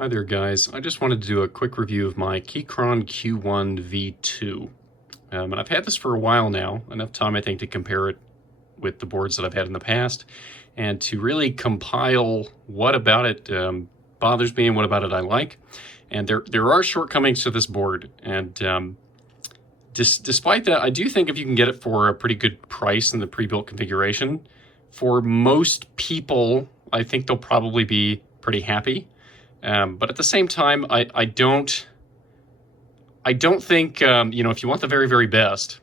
Hi there guys, I just wanted to do a quick review of my Keychron Q1 V2. And I've had this for a while now, enough time I think to compare it with the boards that I've had in the past and to really compile what about it bothers me and what about it I like. And there are shortcomings to this board, and despite that, I do think if you can get it for a pretty good price in the pre-built configuration, for most people I think they'll probably be pretty happy. But at the same time, I don't think, if you want the very, very best,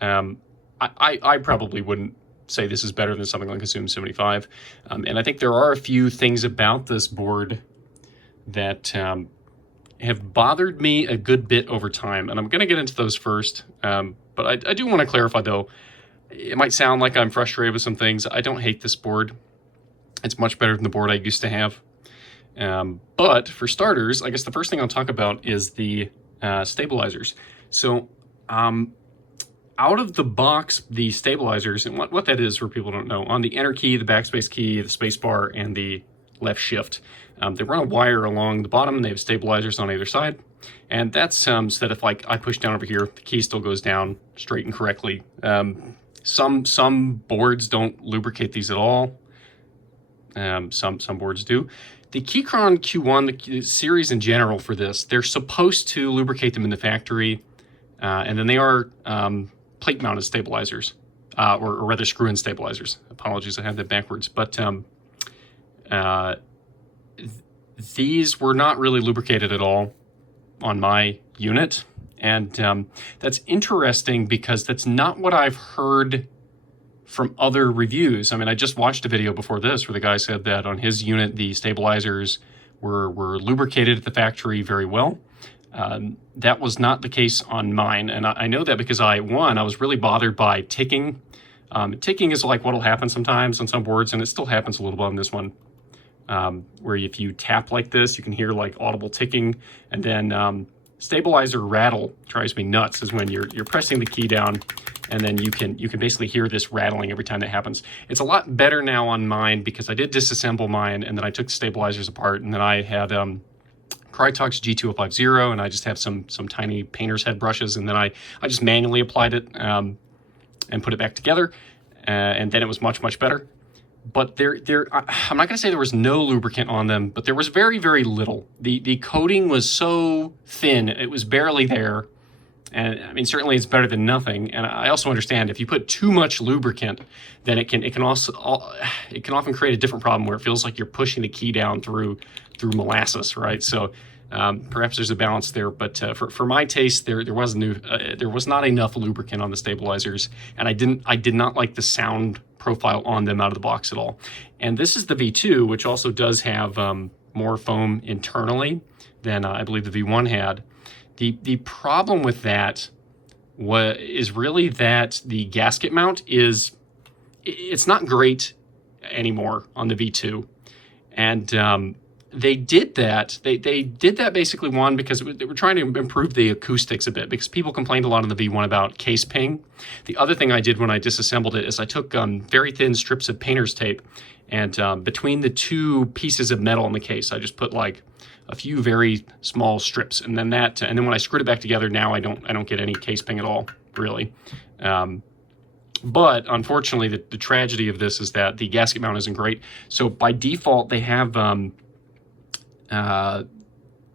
I probably wouldn't say this is better than something like a Zoom 75. And I think there are a few things about this board that have bothered me a good bit over time. And I'm going to get into those first. But I do want to clarify, though, it might sound like I'm frustrated with some things. I don't hate this board. It's much better than the board I used to have. But for starters, I guess the first thing I'll talk about is the stabilizers. So out of the box, the stabilizers, and what that is for people who don't know, on the enter key, the backspace key, the space bar, and the left shift, they run a wire along the bottom and they have stabilizers on either side. And that's so that if like I push down over here, the key still goes down straight and correctly. Some boards don't lubricate these at all. Some boards do. The Keychron Q1, the series in general for this, they're supposed to lubricate them in the factory, and then they are plate-mounted stabilizers, or rather screw-in stabilizers. Apologies, I had that backwards. But these were not really lubricated at all on my unit, and that's interesting because that's not what I've heard from other reviews. I mean, I just watched a video before this where the guy said that on his unit, the stabilizers were lubricated at the factory very well. That was not the case on mine. And I know that because I was really bothered by ticking. Ticking is like what'll happen sometimes on some boards, and it still happens a little bit on this one, where if you tap like this, you can hear like audible ticking. And then stabilizer rattle drives me nuts is when you're pressing the key down, and then you can basically hear this rattling every time that happens. It's a lot better now on mine because I did disassemble mine, and then I took the stabilizers apart, and then I had Krytox G2050, and I just have some tiny painter's head brushes, and then I just manually applied it and put it back together, and then it was much, much better. But I'm not going to say there was no lubricant on them, but there was very, very little. The coating was so thin, it was barely there. And I mean, certainly it's better than nothing. And I also understand if you put too much lubricant, then it can often create a different problem where it feels like you're pushing the key down through molasses, right? So perhaps there's a balance there. But for my taste, there was not enough lubricant on the stabilizers, and I did not like the sound profile on them out of the box at all. And this is the V2, which also does have more foam internally than I believe the V1 had. The problem with that is really that the gasket mount it's not great anymore on the V2. And they did that. They did that basically, one, because they were trying to improve the acoustics a bit, because people complained a lot on the V1 about case ping. The other thing I did when I disassembled it is I took very thin strips of painter's tape, and between the two pieces of metal in the case, I just put like a few very small strips, and then when I screwed it back together, now I don't get any case ping at all, really. But unfortunately, the tragedy of this is that the gasket mount isn't great. So by default, they have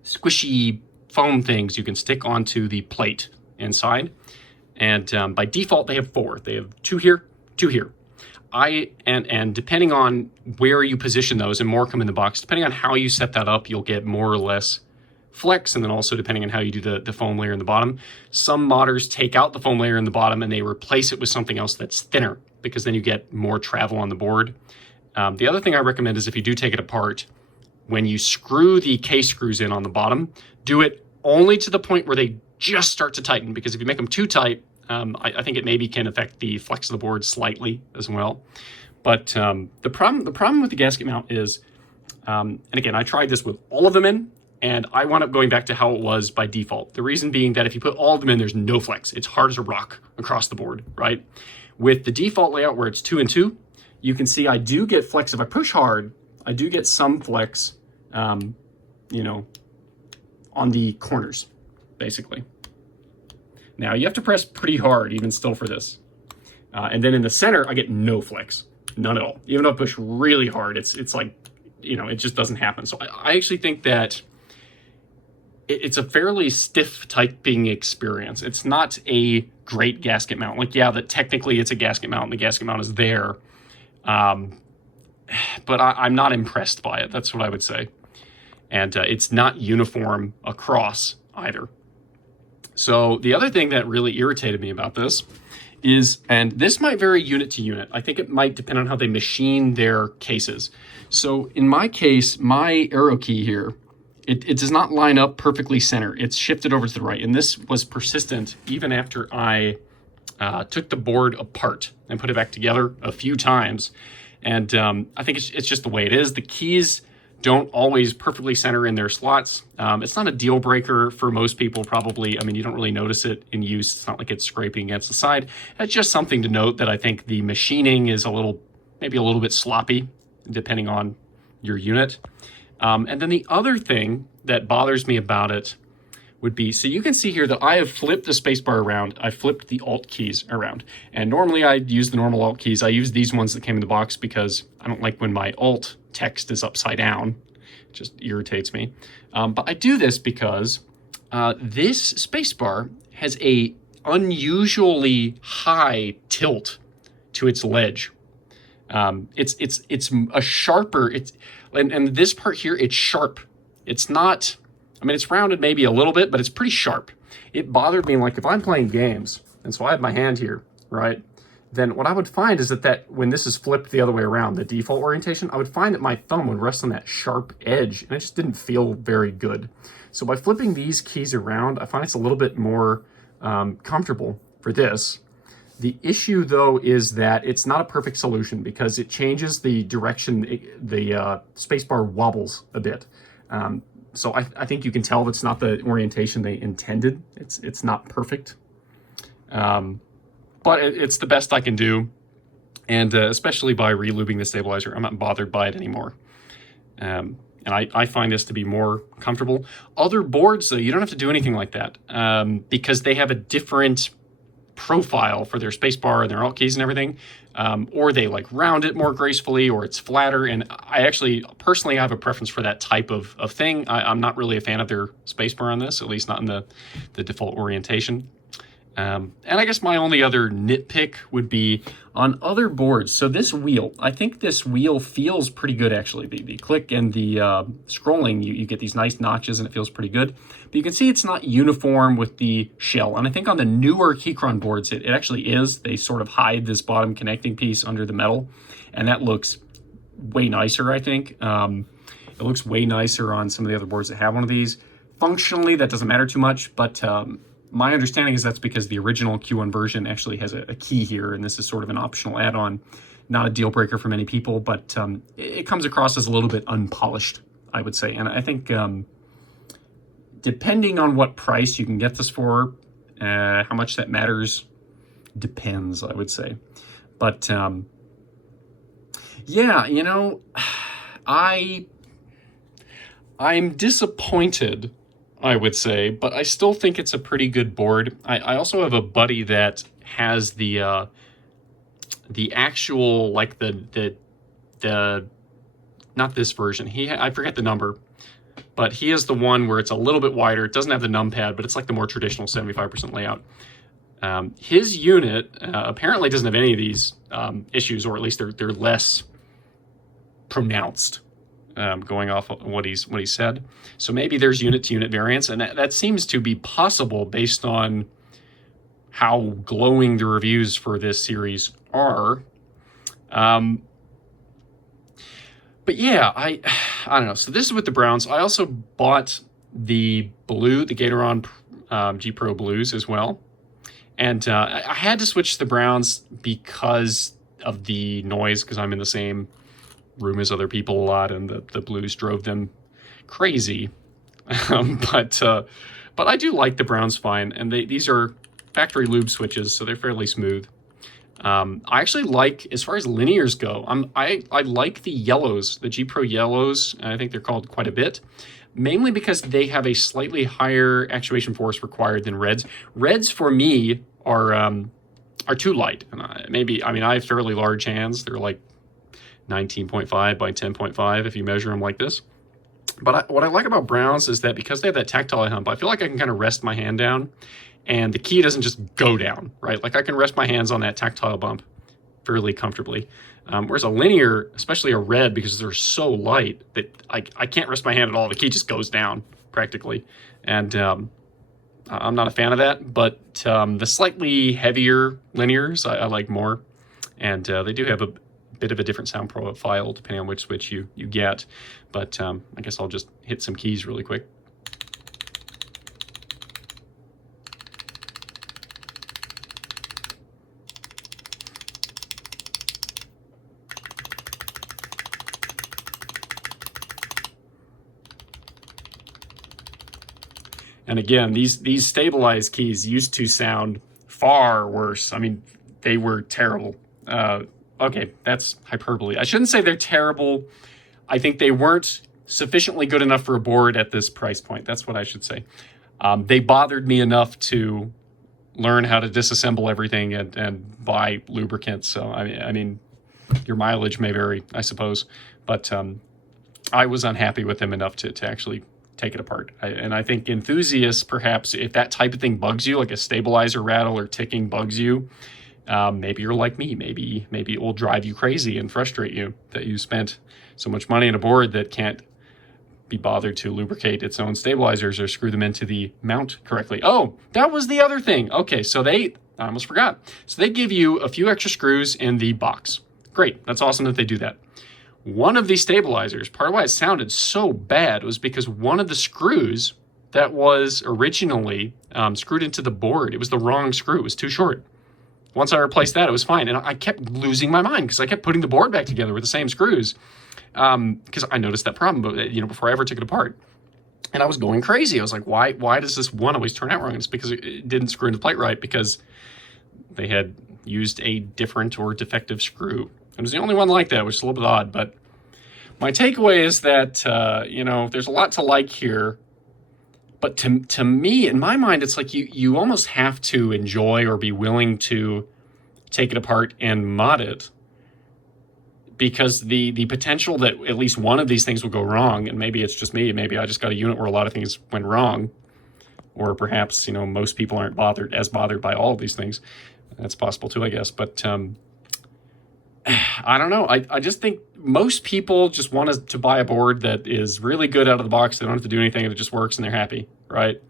squishy foam things you can stick onto the plate inside, and by default they have 4. They have 2 here, 2 here. And depending on where you position those, and more come in the box, depending on how you set that up, you'll get more or less flex, and then also depending on how you do the foam layer in the bottom. Some modders take out the foam layer in the bottom and they replace it with something else that's thinner, because then you get more travel on the board. The other thing I recommend is if you do take it apart, when you screw the case screws in on the bottom, do it only to the point where they just start to tighten, because if you make them too tight, I think it maybe can affect the flex of the board slightly as well. But the problem with the gasket mount is, and again, I tried this with all of them in, and I wound up going back to how it was by default. The reason being that if you put all of them in, there's no flex. It's hard as a rock across the board, right? With the default layout where it's 2 and 2, you can see I do get flex. If I push hard, I do get some flex you know, on the corners, basically. Now, you have to press pretty hard, even still, for this. And then in the center, I get no flex. None at all. Even if I push really hard, it's like, you know, it just doesn't happen. So I actually think that it's a fairly stiff typing experience. It's not a great gasket mount. Like, yeah, that technically it's a gasket mount, and the gasket mount is there. But I'm not impressed by it. That's what I would say. And it's not uniform across either. So the other thing that really irritated me about this is, and this might vary unit to unit. I think it might depend on how they machine their cases. So in my case, my arrow key here, it does not line up perfectly center. It's shifted over to the right. And this was persistent even after I took the board apart and put it back together a few times. And I think it's just the way it is. The keys don't always perfectly center in their slots. It's not a deal breaker for most people, probably. I mean, you don't really notice it in use. It's not like it's scraping against the side. That's just something to note, that I think the machining is maybe a little bit sloppy, depending on your unit. And then the other thing that bothers me about it would be, so you can see here that I have flipped the spacebar around. I flipped the Alt keys around. And normally I use the normal Alt keys. I use these ones that came in the box because I don't like when my Alt text is upside down. It just irritates me. But I do this because this spacebar has a unusually high tilt to its ledge. It's a sharper, and this part here, it's sharp. It's not, I mean, it's rounded maybe a little bit, but it's pretty sharp. It bothered me, like if I'm playing games, and so I have my hand here, right? Then what I would find is that when this is flipped the other way around, the default orientation, I would find that my thumb would rest on that sharp edge, and it just didn't feel very good. So by flipping these keys around, I find it's a little bit more comfortable for this. The issue, though, is that it's not a perfect solution because it changes the direction. The spacebar wobbles a bit. So I think you can tell that's not the orientation they intended. It's not perfect. But it's the best I can do. And especially by relubing the stabilizer, I'm not bothered by it anymore. And I find this to be more comfortable. Other boards, though, you don't have to do anything like that because they have a different profile for their spacebar and their alt keys and everything, or they like round it more gracefully, or it's flatter. And I actually personally have a preference for that type of thing. I'm not really a fan of their spacebar on this, at least not in the default orientation. And I guess my only other nitpick would be on other boards. So this wheel, I think this wheel feels pretty good, actually. The click and the scrolling, you get these nice notches and it feels pretty good. But you can see it's not uniform with the shell. And I think on the newer Keychron boards, it actually is. They sort of hide this bottom connecting piece under the metal. And that looks way nicer, I think. It looks way nicer on some of the other boards that have one of these. Functionally, that doesn't matter too much, but my understanding is that's because the original Q1 version actually has a key here, and this is sort of an optional add-on. Not a deal breaker for many people, but it comes across as a little bit unpolished, I would say. And I think depending on what price you can get this for, how much that matters depends, I would say. But yeah, you know, I'm disappointed, I would say, but I still think it's a pretty good board. I also have a buddy that has the actual, like the not this version. I forget the number, but he has the one where it's a little bit wider. It doesn't have the numpad, but it's like the more traditional 75% layout. His unit apparently doesn't have any of these issues, or at least they're less pronounced. Going off of what he said. So maybe there's unit-to-unit variance, and that seems to be possible based on how glowing the reviews for this series are. But yeah, I don't know. So this is with the Browns. I also bought the blue, the Keychron G Pro blues as well. And I had to switch to the Browns because of the noise, because I'm in the same room as other people a lot, and the blues drove them crazy. But I do like the Browns fine, and these are factory lube switches, so they're fairly smooth. I actually like, as far as linears go, I like the yellows, the G Pro yellows. I think they're called quite a bit, mainly because they have a slightly higher actuation force required than reds. Reds for me are too light. And I have fairly large hands. They're like 19.5 by 10.5 if you measure them like this. But what I like about browns is that because they have that tactile hump, I feel like I can kind of rest my hand down and the key doesn't just go down, right? Like I can rest my hands on that tactile bump fairly comfortably. Whereas a linear, especially a red, because they're so light that I can't rest my hand at all. The key just goes down practically. And I'm not a fan of that, but the slightly heavier linears I like more. And they do have a bit of a different sound profile depending on which switch you get. But I guess I'll just hit some keys really quick. And again, these stabilized keys used to sound far worse. I mean, they were terrible. Okay, that's hyperbole. I shouldn't say they're terrible. I think they weren't sufficiently good enough for a board at this price point. That's what I should say. They bothered me enough to learn how to disassemble everything and buy lubricants. So, I mean, your mileage may vary, I suppose. But I was unhappy with them enough to actually take it apart. And I think enthusiasts, perhaps, if that type of thing bugs you, like a stabilizer rattle or ticking bugs you, maybe you're like me. Maybe it will drive you crazy and frustrate you that you spent so much money on a board that can't be bothered to lubricate its own stabilizers or screw them into the mount correctly. Oh, that was the other thing. Okay, so I almost forgot. So they give you a few extra screws in the box. Great, that's awesome that they do that. One of these stabilizers, part of why it sounded so bad was because one of the screws that was originally screwed into the board, it was the wrong screw. It was too short. Once I replaced that, it was fine. And I kept losing my mind because I kept putting the board back together with the same screws because I noticed that problem, before I ever took it apart. And I was going crazy. I was like, why does this one always turn out wrong? And it's because it didn't screw into the plate right because they had used a different or defective screw. It was the only one like that, which is a little bit odd. But my takeaway is that, there's a lot to like here. But to me, in my mind, it's like you almost have to enjoy or be willing to take it apart and mod it. Because the potential that at least one of these things will go wrong, and maybe it's just me, maybe I just got a unit where a lot of things went wrong. Or perhaps, most people aren't bothered by all of these things. That's possible too, I guess. But I don't know. I just think most people just want to buy a board that is really good out of the box. They don't have to do anything. It just works and they're happy, right?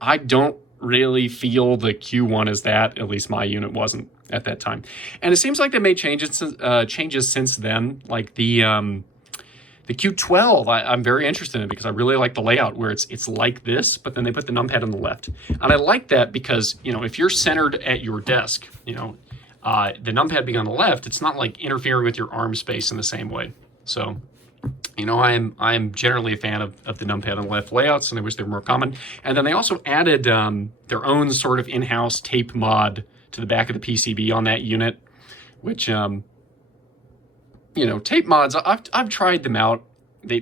I don't really feel the Q1 is that. At least my unit wasn't at that time. And it seems like they made changes since then. Like the Q12, I'm very interested in because I really like the layout where it's like this, but then they put the numpad on the left. And I like that because, if you're centered at your desk, the numpad being on the left, it's not like interfering with your arm space in the same way. So, I'm generally a fan of the numpad on the left layouts, and I wish they were more common. And then they also added their own sort of in-house tape mod to the back of the PCB on that unit, which, tape mods, I've tried them out. They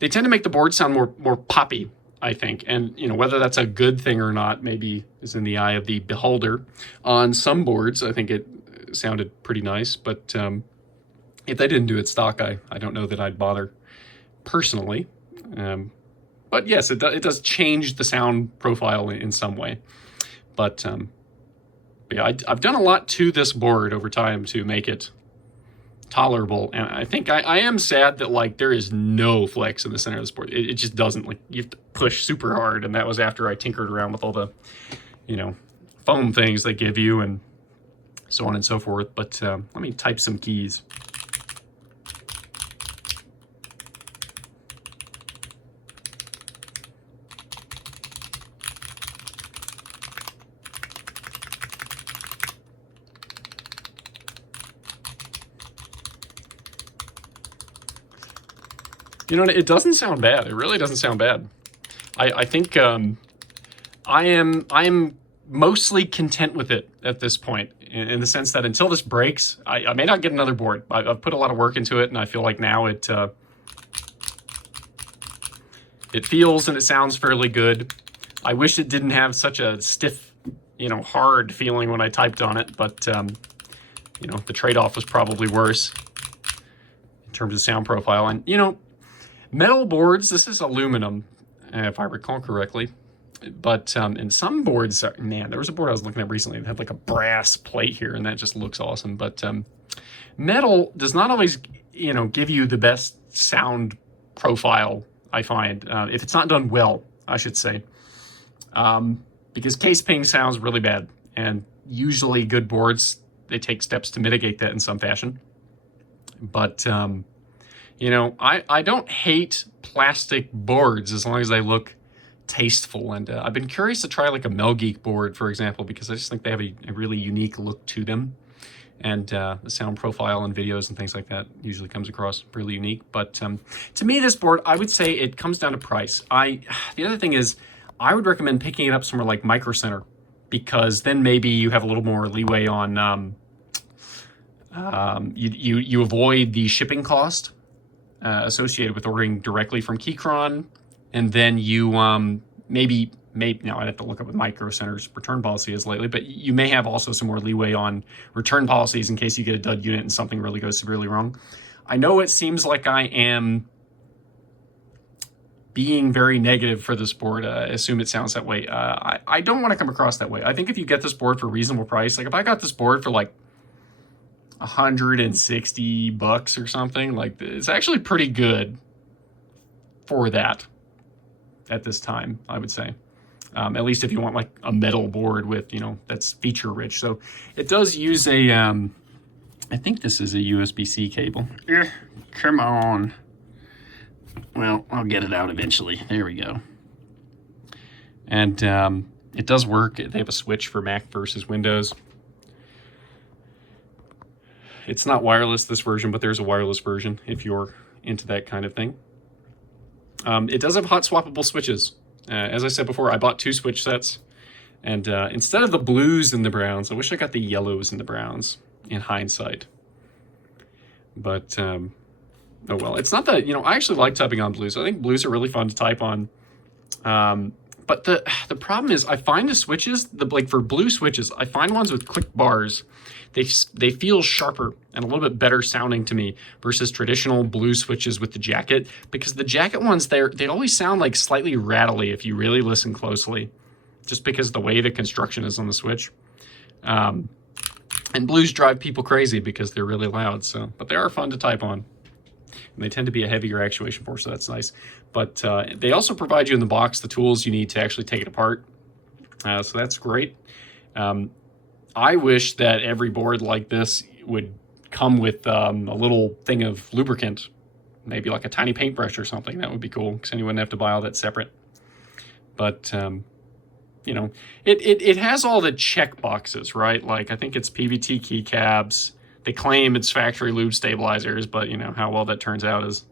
tend to make the board sound more poppy, I think. And, whether that's a good thing or not, maybe is in the eye of the beholder. On some boards, I think it sounded pretty nice, but if they didn't do it stock, I don't know that I'd bother personally. But yes, it does change the sound profile in some way. But yeah, I've done a lot to this board over time to make it tolerable, and I think I am sad that there is no flex in the center of this board. It just doesn't. You have to push super hard, and that was after I tinkered around with all the foam things they give you and so on and so forth. But let me type some keys. It doesn't sound bad. It really doesn't sound bad. I think I am mostly content with it at this point. in the sense that until this breaks, I may not get another board. I've put a lot of work into it, and I feel like now it feels and it sounds fairly good. I wish it didn't have such a stiff, hard feeling when I typed on it, but the trade-off was probably worse in terms of sound profile. And metal boards, this is aluminum, if I recall correctly. But in some boards, man, there was a board I was looking at recently that had like a brass plate here, and that just looks awesome. But metal does not always, give you the best sound profile, I find, if it's not done well, I should say. Because case ping sounds really bad, and usually good boards, they take steps to mitigate that in some fashion. But, I don't hate plastic boards as long as they look tasteful. And I've been curious to try like a Mel Geek board, for example, because I just think they have a really unique look to them. And the sound profile and videos and things like that usually comes across really unique. But to me, this board, I would say it comes down to price. The other thing is, I would recommend picking it up somewhere like Micro Center, because then maybe you have a little more leeway on, you avoid the shipping cost associated with ordering directly from Keychron, and then you maybe now I'd have to look up what Micro Center's return policy is lately, but you may have also some more leeway on return policies in case you get a dud unit and something really goes severely wrong. I know it seems like I am being very negative for this board. I assume it sounds that way. I don't want to come across that way. I think if you get this board for a reasonable price, like if I got this board for like $160 or something, like it's actually pretty good for that at this time, I would say. At least if you want like a metal board with, that's feature rich. So it does use a, I think this is a USB-C cable. Come on. Well, I'll get it out eventually. There we go. And it does work. They have a switch for Mac versus Windows. It's not wireless, this version, but there's a wireless version if you're into that kind of thing. It does have hot swappable switches. As I said before, I bought 2 switch sets, and instead of the blues and the browns, I wish I got the yellows and the browns in hindsight. But, oh well, it's not that, I actually like typing on blues. I think blues are really fun to type on. But the problem is I find the switches, like for blue switches, I find ones with click bars, they feel sharper and a little bit better sounding to me versus traditional blue switches with the jacket, because the jacket ones, they always sound like slightly rattly if you really listen closely, just because of the way the construction is on the switch. And blues drive people crazy because they're really loud, but they are fun to type on. And they tend to be a heavier actuation force, so that's nice. But they also provide you in the box the tools you need to actually take it apart. So that's great. I wish that every board like this would come with a little thing of lubricant, maybe like a tiny paintbrush or something. That would be cool, because then you wouldn't have to buy all that separate. But, it has all the check boxes, right? Like, I think it's PVT keycaps. They claim it's factory lube stabilizers, but how well that turns out is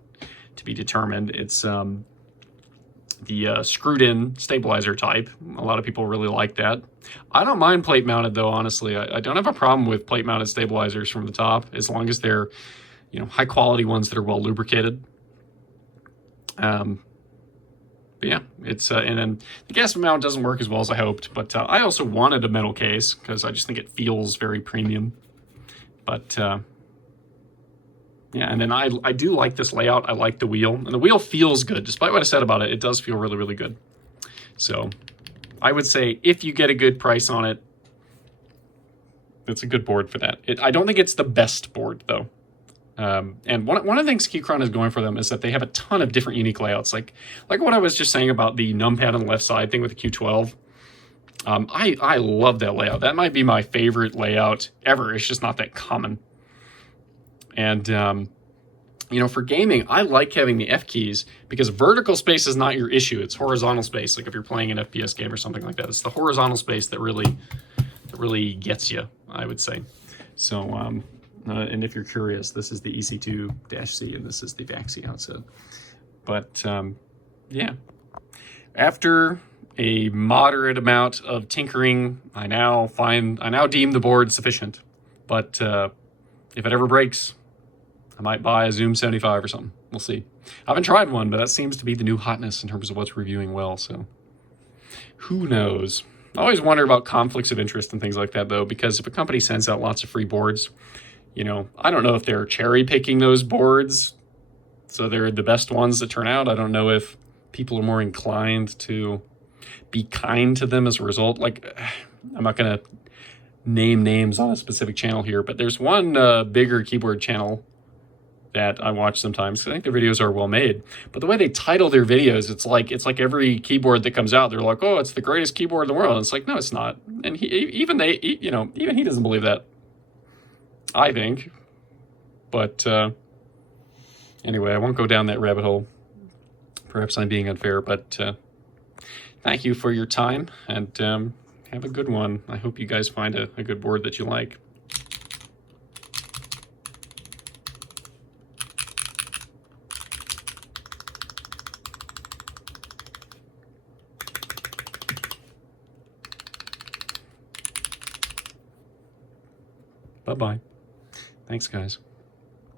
to be determined. It's the screwed-in stabilizer type. A lot of people really like that. I don't mind plate-mounted, though, honestly. I don't have a problem with plate-mounted stabilizers from the top, as long as they're, high-quality ones that are well lubricated. But yeah, it's and then the gas mount doesn't work as well as I hoped, but I also wanted a metal case because I just think it feels very premium. But yeah, and then I do like this layout. I like the wheel, and the wheel feels good. Despite what I said about it, it does feel really, really good. So I would say if you get a good price on it, it's a good board for that. I don't think it's the best board, though. And one of the things Keychron is going for them is that they have a ton of different unique layouts. Like what I was just saying about the numpad on the left side thing with the Q12. I love that layout. That might be my favorite layout ever. It's just not that common. And, for gaming, I like having the F keys because vertical space is not your issue. It's horizontal space. Like if you're playing an FPS game or something like that, it's the horizontal space that really gets you, I would say. So, and if you're curious, this is the EC2-C and this is the VAXI outset. But, yeah, after a moderate amount of tinkering, I now deem the board sufficient. But if it ever breaks, I might buy a Zoom 75 or something. We'll see. I haven't tried one, but that seems to be the new hotness in terms of what's reviewing well, so who knows? I always wonder about conflicts of interest and things like that, though, because if a company sends out lots of free boards, I don't know if they're cherry picking those boards so they're the best ones that turn out. I don't know if people are more inclined to be kind to them as a result. Like, I'm not going to name names on a specific channel here, but there's one bigger keyboard channel that I watch sometimes because I think their videos are well made. But the way they title their videos, it's like every keyboard that comes out, they're like, "Oh, it's the greatest keyboard in the world." And it's like, no, it's not. And even he doesn't believe that, I think. But anyway, I won't go down that rabbit hole. Perhaps I'm being unfair, but thank you for your time, and have a good one. I hope you guys find a good board that you like. Bye-bye. Thanks, guys.